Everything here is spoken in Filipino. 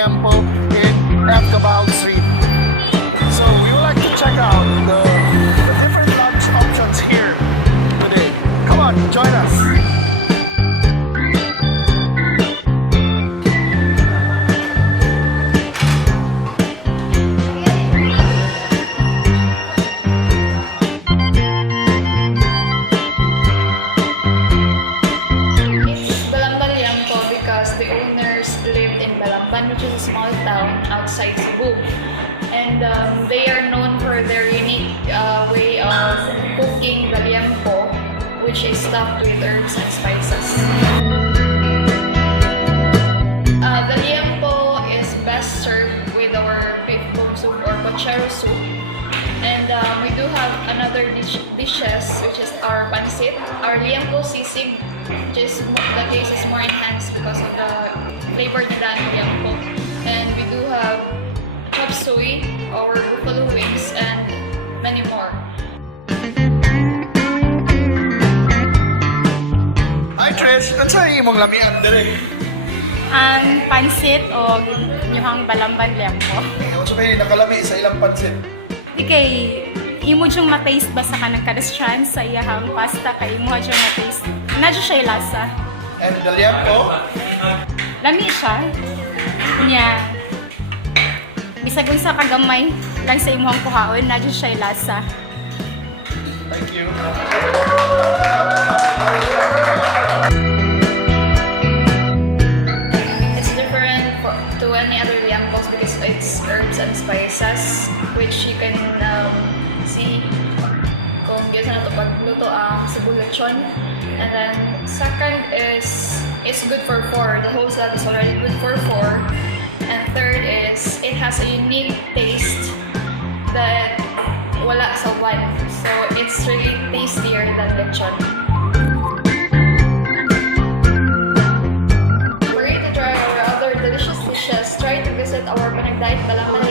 Liempo in F. Cabal Street. So we would like to check out the different lunch options here today. Come on, join us. Which is a small town outside Cebu, and they are known for their unique way of cooking the liempo, which is stuffed with herbs and spices. The liempo is best served with our beef bone soup or pochero soup, and we do have another dishes, which is our pancit, our liempo sisig, which is the taste is more enhanced because of the flavor nila ng liempo. And we do have chop suey, our buffalo wings, and many more. Hi Trish, ano sa imong lamian dire? Ang pansit o ginyuhang balamban liempo. Ano sa may nakalami sa ilang pansit? Di kay imo jung ma-taste ba sa kanang kada strand sa iyahang pasta kay imo jung ma-taste. Nadyo siya lasa. And the liempo? Lami siya. Nya. Bisag unsa kagamay lang sa imong kuhaon, nadyo siya lasa. Thank you. It's different to any other liempos because it's herbs and spices, which you can see kung gisa na ito pagluto ang Cebu lechon. And then second is it's good for 4. The whole salad is already good for 4. And third is it has a unique taste that wala sa one. So it's really tastier than lechon. For you to try our other delicious dishes, try to visit our Panagdait Balamban